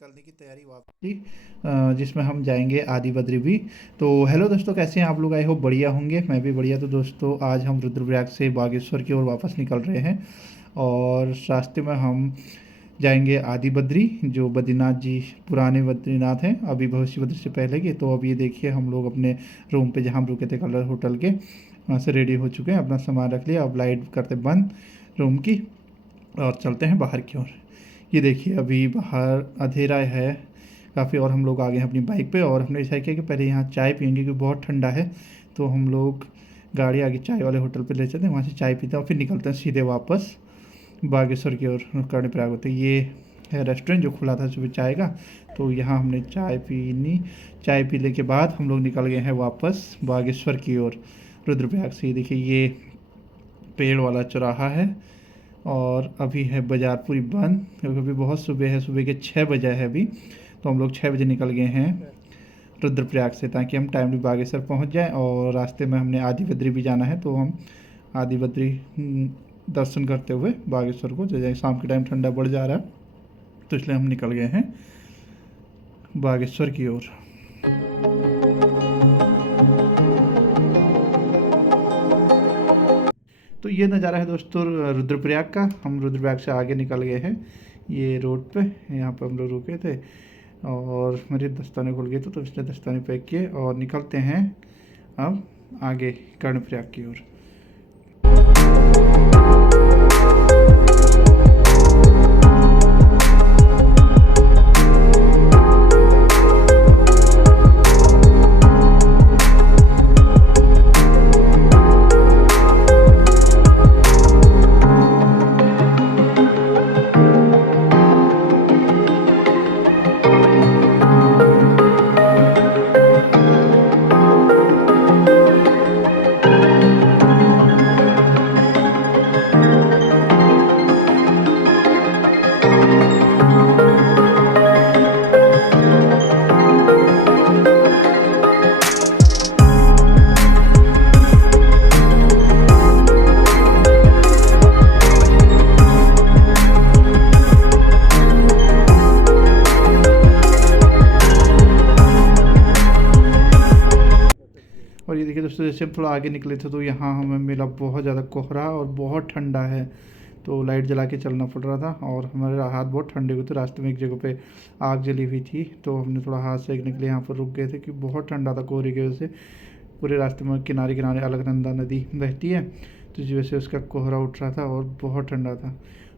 निकलने की तैयारी वापसी, जिसमें हम जाएंगे आदि बद्री भी। तो हेलो दोस्तों, कैसे हैं आप लोग? आई होप बढ़िया होंगे। मैं भी बढ़िया। तो दोस्तों आज हम रुद्रप्रयाग से बागेश्वर की ओर वापस निकल रहे हैं और रास्ते में हम जाएंगे आदि बद्री, जो बद्रीनाथ जी पुराने बद्रीनाथ हैं अभी भविष्य बद्री से पहले के। तो अब ये देखिए हम लोग अपने रूम पे जहाँ हम रुके थे कलर होटल के, वहाँ से रेडी हो चुके हैं, अपना सामान रख लिया। अब लाइट करते बंद रूम की और चलते हैं बाहर की ओर। ये देखिए अभी बाहर अंधेरा है काफ़ी और हम लोग आ गए हैं अपनी बाइक पे और हमने डिसाइड किया कि पहले यहाँ चाय पियेंगे क्योंकि बहुत ठंडा है। तो हम लोग गाड़ी आगे चाय वाले होटल पे ले चलते हैं, वहाँ से चाय पीते हैं और फिर निकलते हैं सीधे वापस बागेश्वर की ओर कर्णप्रयाग होते। ये है रेस्टोरेंट जो खुला था सुबह चाय का। तो यहाँ हमने चाय पीनी, चाय पीने के बाद हम लोग निकल गए हैं वापस बागेश्वर की ओर रुद्रप्रयाग से। देखिए ये पेड़ वाला चौराहा है और अभी है बाज़ार पूरी बंद क्योंकि अभी बहुत सुबह है, सुबह के 6 बजे है अभी। तो हम लोग 6 बजे निकल गए हैं रुद्रप्रयाग से ताकि हम टाइमली बागेश्वर पहुंच जाएं। और रास्ते में हमने आदि बद्री भी जाना है, तो हम आदि बद्री दर्शन करते हुए बागेश्वर को जैसे शाम के टाइम ठंडा बढ़ जा रहा है तो इसलिए हम निकल गए हैं बागेश्वर की ओर। तो ये नज़ारा है दोस्तों रुद्रप्रयाग का। हम रुद्रप्रयाग से आगे निकल गए हैं, ये रोड पे यहाँ पर हम लोग रुके थे और मेरे दस्ताने खुल गए थे तो इसलिए दस्ताने पैक किए और निकलते हैं अब आगे कर्णप्रयाग की ओर। और ये देखिए दोस्तों जैसे हम थोड़ा आगे निकले थे तो यहाँ हमें मिला बहुत ज़्यादा कोहरा और बहुत ठंडा है, तो लाइट जला के चलना पड़ रहा था और हमारे हाथ बहुत ठंडे हुए थे। रास्ते में एक जगह पे आग जली हुई थी तो हमने थोड़ा हाथ सेकने के लिए यहाँ पर रुक गए थे कि बहुत ठंडा था कोहरे की वजह से। पूरे रास्ते में किनारे किनारे अलकनंदा नदी बहती है तो इस वजह से उसका कोहरा उठ रहा था और बहुत ठंडा था।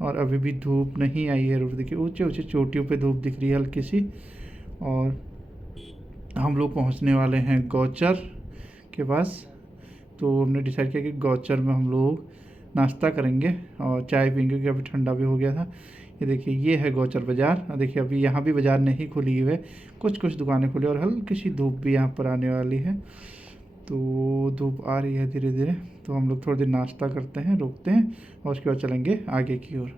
और अभी भी धूप नहीं आई है, रोड देखिए ऊँचे ऊँचे चोटियों पर धूप दिख रही है हल्की सी। और हम लोग पहुँचने वाले हैं गौचर के पास। तो हमने डिसाइड किया कि गौचर में हम लोग नाश्ता करेंगे और चाय पियेंगे क्योंकि अभी ठंडा भी हो गया था। ये देखिए ये है गौचर बाज़ार। देखिए अभी यहाँ भी बाज़ार नहीं खुली हुई है, कुछ कुछ दुकानें खुली और हल्की सी धूप भी यहाँ पर आने वाली है। तो धूप आ रही है धीरे धीरे। तो हम लोग थोड़ी देर नाश्ता करते हैं, रुकते हैं और उसके बाद चलेंगे आगे की ओर।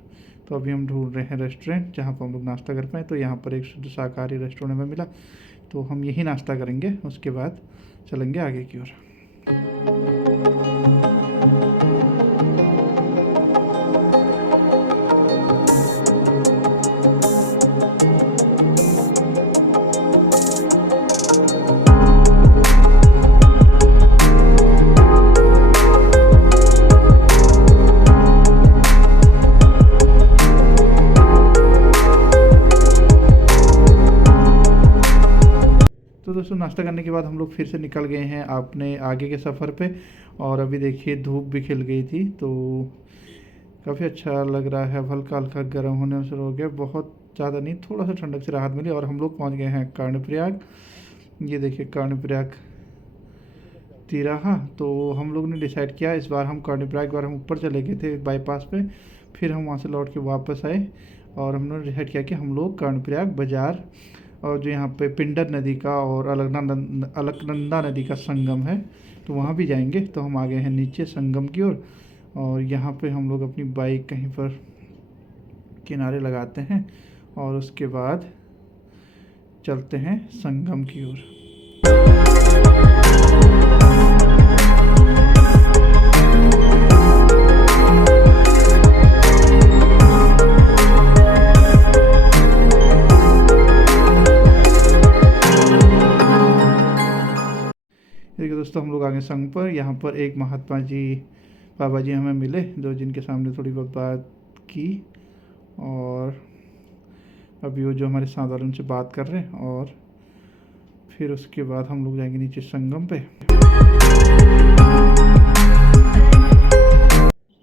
तो अभी हम ढूंढ रहे हैं रेस्टोरेंट जहाँ पर हम लोग नाश्ता कर पाएँ। तो यहाँ पर एक शुद्ध शाकाहारी रेस्टोरेंट में मिला तो हम यही नाश्ता करेंगे, उसके बाद चलेंगे आगे की ओर। तो दोस्तों नाश्ता करने के बाद हम लोग फिर से निकल गए हैं अपने आगे के सफ़र पे। और अभी देखिए धूप भी खिल गई थी तो काफ़ी अच्छा लग रहा है, हल्का हल्का गर्म होने शुरू हो गया, बहुत ज़्यादा नहीं, थोड़ा सा ठंडक से राहत मिली। और हम लोग पहुंच गए हैं कर्णप्रयाग। ये देखिए कर्णप्रयाग तिराहा। तो हम लोग ने डिसाइड किया इस बार हम कर्णप्रयाग, बार हम ऊपर चले गए थे बाईपास पे, फिर हम वहाँ से लौट के वापस आए और हमने डिसाइड किया कि हम लोग कर्णप्रयाग बाज़ार और जो यहाँ पे पिंडर नदी का और अलकनंदा नदी का संगम है तो वहाँ भी जाएंगे। तो हम आ गए हैं नीचे संगम की ओर और यहाँ पे हम लोग अपनी बाइक कहीं पर किनारे लगाते हैं और उसके बाद चलते हैं संगम की ओर। दोस्तों हम लोग आ गए संघ पर। यहाँ पर एक महात्मा जी बाबा जी हमें मिले, जो जिनके सामने थोड़ी बहुत बात की, और अभी वो जो हमारे साथ वाले उनसे बात कर रहे हैं, और फिर उसके बाद हम लोग जाएंगे नीचे संगम पे।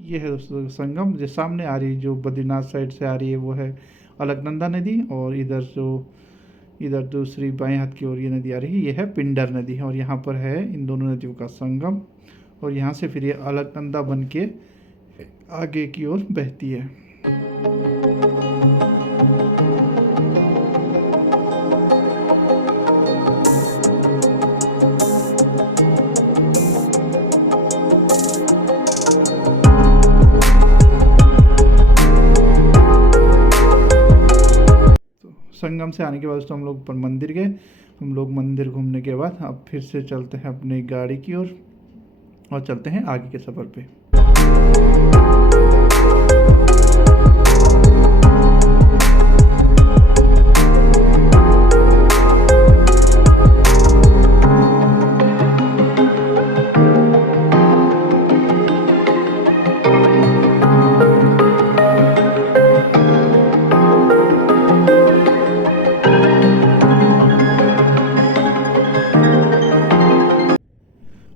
ये है दोस्तों संगम, जो सामने आ रही, जो बद्रीनाथ साइड से आ रही है, वो है अलकनंदा नदी, और इधर दूसरी बाएं हाथ की ओर ये नदी आ रही है, ये है पिंडर नदी, और यहाँ पर है इन दोनों नदियों का संगम, और यहाँ से फिर ये अलकनंदा बन के आगे की ओर बहती है। संगम से आने के बाद तो हम लोग ऊपर मंदिर गए। हम लोग मंदिर घूमने के बाद अब फिर से चलते हैं अपनी गाड़ी की ओर और चलते हैं आगे के सफ़र पे।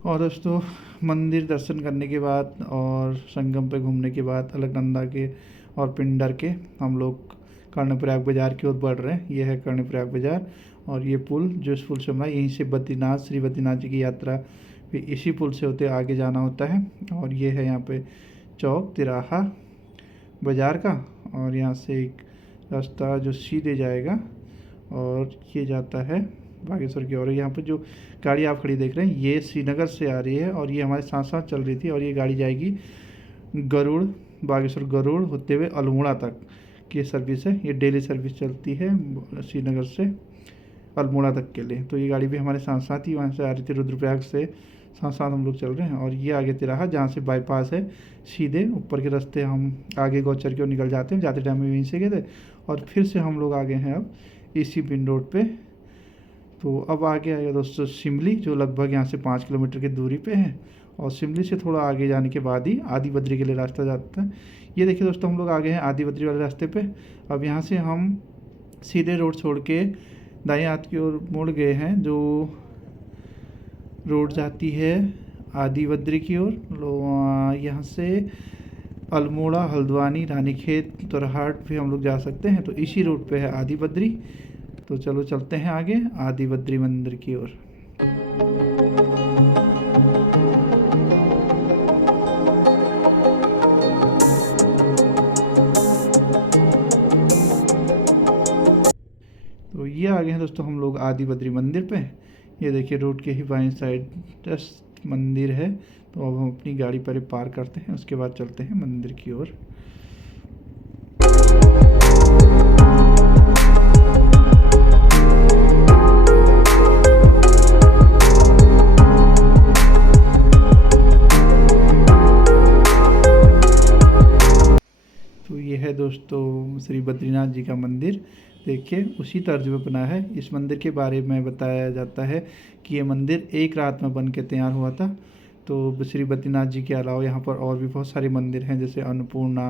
और दोस्तों मंदिर दर्शन करने के बाद और संगम पे घूमने के बाद अलकनंदा के और पिंडर के हम लोग कर्णप्रयाग बाज़ार की ओर बढ़ रहे हैं। ये है कर्णप्रयाग बाज़ार, और ये पुल जो इस पुल से हमारा यहीं से बद्रीनाथ, श्री बद्रीनाथ जी की यात्रा भी इसी पुल से होते आगे जाना होता है। और ये है यहाँ पे चौक तिराहा बाज़ार का, और यहाँ से एक रास्ता जो सीधे जाएगा और ये जाता है बागेश्वर की ओर। यहाँ पर जो गाड़ी आप खड़ी देख रहे हैं ये श्रीनगर से आ रही है, और ये हमारे साथ साथ चल रही थी, और ये गाड़ी जाएगी गरुड़, बागेश्वर गरुड़ होते हुए अल्मोड़ा तक की सर्विस है। ये डेली सर्विस चलती है श्रीनगर से अल्मोड़ा तक के लिए। तो ये गाड़ी भी हमारे साथ साथ ही वहाँ से आ रही थी, रुद्रप्रयाग से साथ साथ हम लोग चल रहे हैं। और ये आगे तिराहा जहाँ से बाईपास है, सीधे ऊपर के रास्ते हम आगे गौचर की ओर निकल जाते हैं। जाते टाइम में वहीं से गए थे, और फिर से हम लोग आ गए हैं अब इसी पिन रोड पे। तो अब आगे आएगा दोस्तों शिमली, जो लगभग यहाँ से 5 किलोमीटर की दूरी पे है, और शिमली से थोड़ा आगे जाने के बाद ही आदि बद्री के लिए रास्ता जाता है। ये देखिए दोस्तों हम लोग आ गए हैं आदि बद्री वाले रास्ते पे। अब यहाँ से हम सीधे रोड छोड़ के दाएं हाथ की ओर मुड़ गए हैं, जो रोड जाती है आदि बद्री की ओर। यहाँ से अल्मोड़ा, हल्द्वानी, रानीखेत, तोरहाट भी हम लोग जा सकते हैं। तो इसी रोड पे है आदि बद्री। तो चलो चलते हैं आगे आदि बद्री मंदिर की ओर। तो ये आ गए हैं दोस्तों हम लोग आदि बद्री मंदिर पे। ये देखिए रोड के ही बाएं साइड जस्ट मंदिर है। तो अब हम अपनी गाड़ी पर पार करते हैं, उसके बाद चलते हैं मंदिर की ओर। तो ये है दोस्तों श्री बद्रीनाथ जी का मंदिर। देखिए उसी तर्ज पे बना है। इस मंदिर के बारे में बताया जाता है कि ये मंदिर एक रात में बन के तैयार हुआ था। तो श्री बद्रीनाथ जी के अलावा यहाँ पर और भी बहुत सारे मंदिर हैं, जैसे अन्नपूर्णा,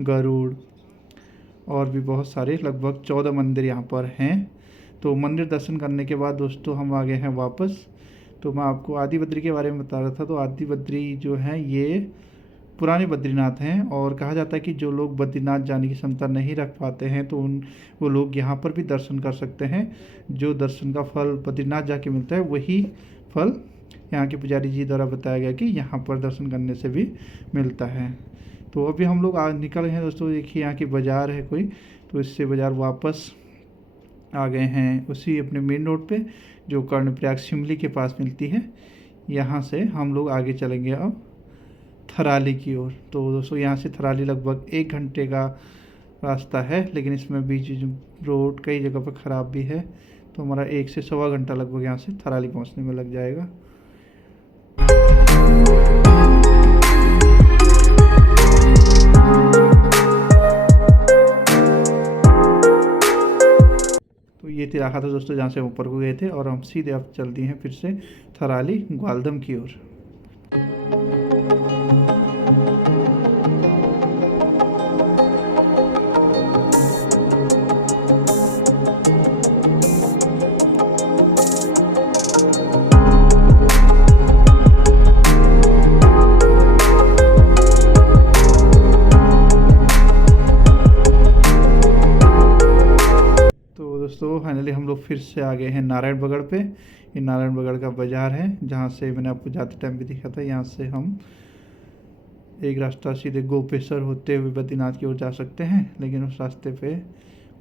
गरुड़, और भी बहुत सारे, लगभग 14 मंदिर यहाँ पर हैं। तो मंदिर दर्शन करने के बाद दोस्तों हम आ गए हैं वापस। तो मैं आपको आदि बद्री के बारे में बता रहा था। तो आदि बद्री जो हैं ये पुराने बद्रीनाथ हैं, और कहा जाता है कि जो लोग बद्रीनाथ जाने की क्षमता नहीं रख पाते हैं तो वो लोग यहाँ पर भी दर्शन कर सकते हैं। जो दर्शन का फल बद्रीनाथ जाके मिलता है वही फल यहाँ के पुजारी जी द्वारा बताया गया कि यहाँ पर दर्शन करने से भी मिलता है। तो अभी हम लोग निकल गए हैं दोस्तों। देखिए यहाँ की बाज़ार है कोई, तो इससे बाज़ार वापस आ गए हैं उसी अपने मेन रोड पे, जो कर्णप्रयाग शिमली के पास मिलती है। यहाँ से हम लोग आगे चलेंगे अब थराली की ओर। तो दोस्तों यहाँ से थराली लगभग 1 घंटे का रास्ता है, लेकिन इसमें बीच रोड कई जगह पर ख़राब भी है। तो हमारा 1 से सवा घंटा लगभग यहाँ से थराली पहुँचने में लग जाएगा। तो ये तिराहा था दोस्तों जहाँ से हम ऊपर को गए थे, और हम सीधे अब चल दिए हैं फिर से थराली ग्वालदम की ओर। दोस्तों फाइनली हम लोग फिर से आ गए हैं नारायणबगड़ पे। ये नारायणबगड़ का बाज़ार है जहाँ से मैंने आपको जाते टाइम भी दिखा था। यहाँ से हम एक रास्ता सीधे गोपेश्वर होते हुए बद्रीनाथ की ओर जा सकते हैं, लेकिन उस रास्ते पे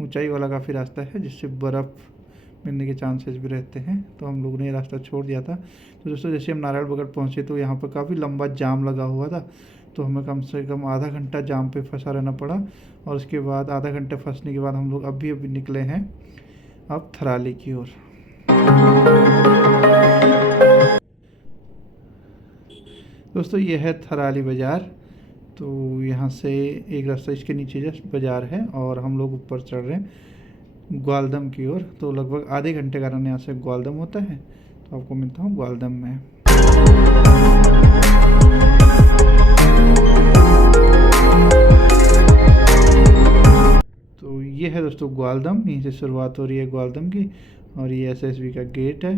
ऊंचाई वाला काफ़ी रास्ता है जिससे बर्फ़ मिलने के चांसेस भी रहते हैं, तो हम लोगों ने ये रास्ता छोड़ दिया था। तो दोस्तों जैसे हम नारायणबगड़ पहुँचे तो यहाँ पर काफ़ी लंबा जाम लगा हुआ था, तो हमें कम से कम आधा घंटा जाम पे फंसा रहना पड़ा। और उसके बाद आधा घंटे फंसने के बाद हम लोग अभी निकले हैं अब थराली की ओर। दोस्तों ये है थराली बाज़ार। तो यहाँ से एक रास्ता इसके नीचे जस्ट बाज़ार है और हम लोग ऊपर चढ़ रहे हैं ग्वालदम की ओर। तो लगभग आधे घंटे का रन यहाँ से ग्वालदम होता है, तो आपको मिलता हूँ ग्वालदम में। तो ये है दोस्तों ग्वालदम, यहीं से शुरुआत हो रही है ग्वालदम की। और ये एसएसबी का गेट है,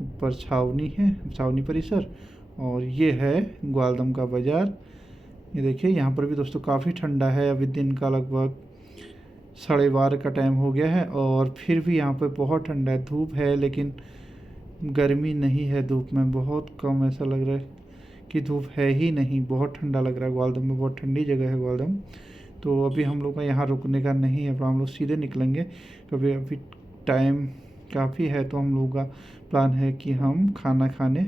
ऊपर छावनी है, छावनी परिसर, और ये है ग्वालदम का बाज़ार। ये देखिए यहाँ पर भी दोस्तों काफ़ी ठंडा है। अभी दिन का लगभग 12:30 का टाइम हो गया है और फिर भी यहाँ पे बहुत ठंडा है। धूप है लेकिन गर्मी नहीं है, धूप में बहुत कम, ऐसा लग रहा है कि धूप है ही नहीं, बहुत ठंडा लग रहा है। ग्वालदम में बहुत ठंडी जगह है ग्वालदम। तो अभी हम लोग का यहाँ रुकने का नहीं है, हम लोग सीधे निकलेंगे क्योंकि अभी टाइम काफ़ी है। तो हम लोगों का प्लान है कि हम खाना खाने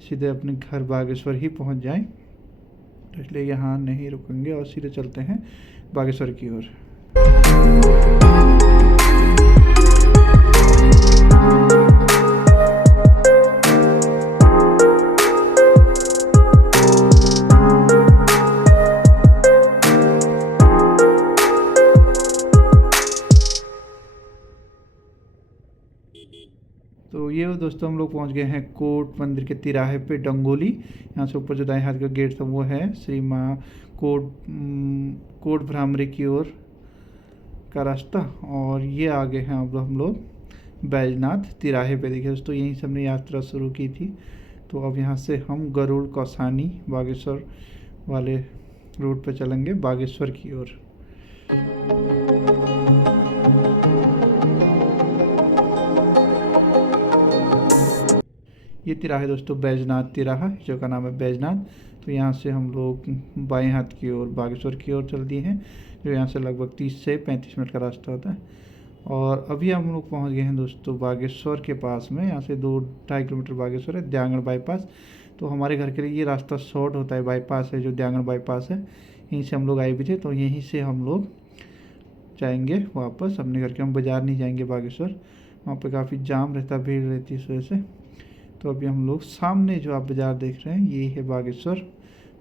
सीधे अपने घर बागेश्वर ही पहुँच जाएं, तो इसलिए यहाँ नहीं रुकेंगे और सीधे चलते हैं बागेश्वर की ओर। तो ये दोस्तों हम लोग पहुंच गए हैं कोट मंदिर के तिराहे पे डंगोली। यहाँ से ऊपर जो दाएं हाथ का गेट था वो है श्री माँ कोट भ्रामरी की ओर का रास्ता। और ये आगे हैं अब हम लोग बैजनाथ तिराहे पे। देखिए दोस्तों यहीं से हमने यात्रा शुरू की थी। तो अब यहाँ से हम गरुड़ कौसानी बागेश्वर वाले रूट पे चलेंगे बागेश्वर की ओर। ये तिराहा दोस्तों बैजनाथ तिराहा, जो का नाम है बैजनाथ। तो यहाँ से हम लोग बाएं हाथ की ओर बागेश्वर की ओर चल दिए हैं, जो यहाँ से लगभग 30 से 35 मिनट का रास्ता होता है। और अभी हम लोग पहुँच गए हैं दोस्तों बागेश्वर के पास में। यहाँ से 2-2.5 किलोमीटर बागेश्वर है, दयांगण बाईपास। तो हमारे घर के लिए ये रास्ता शॉर्ट होता है, बाईपास है जो दयांगण बाईपास है, यहीं से हम लोग आए भी थे। तो यहीं से हम लोग जाएंगे वापस अपने घर के। हम बाज़ार नहीं जाएंगे बागेश्वर, वहाँ पर काफ़ी जाम रहता, भीड़ रहती है इस वजह से। तो अभी हम लोग सामने जो आप बाज़ार देख रहे हैं ये है बागेश्वर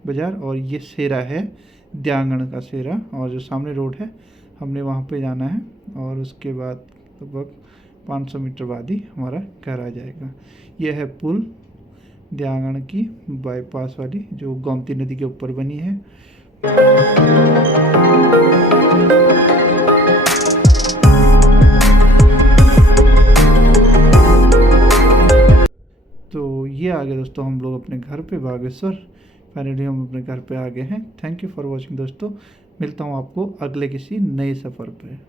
बाज़ार, और ये सेरा है दयांगण का सेरा। और जो सामने रोड है हमने वहाँ पे जाना है, और उसके बाद लगभग 500 मीटर बाद ही हमारा घर आ जाएगा। यह है पुल दयांगण की बाईपास वाली, जो गोमती नदी के ऊपर बनी है। तो ये आ गए दोस्तों हम लोग अपने घर पे बागेश्वर। फाइनली हम अपने घर पे आ गए हैं। थैंक यू फॉर वॉचिंग दोस्तों, मिलता हूँ आपको अगले किसी नए सफ़र पे।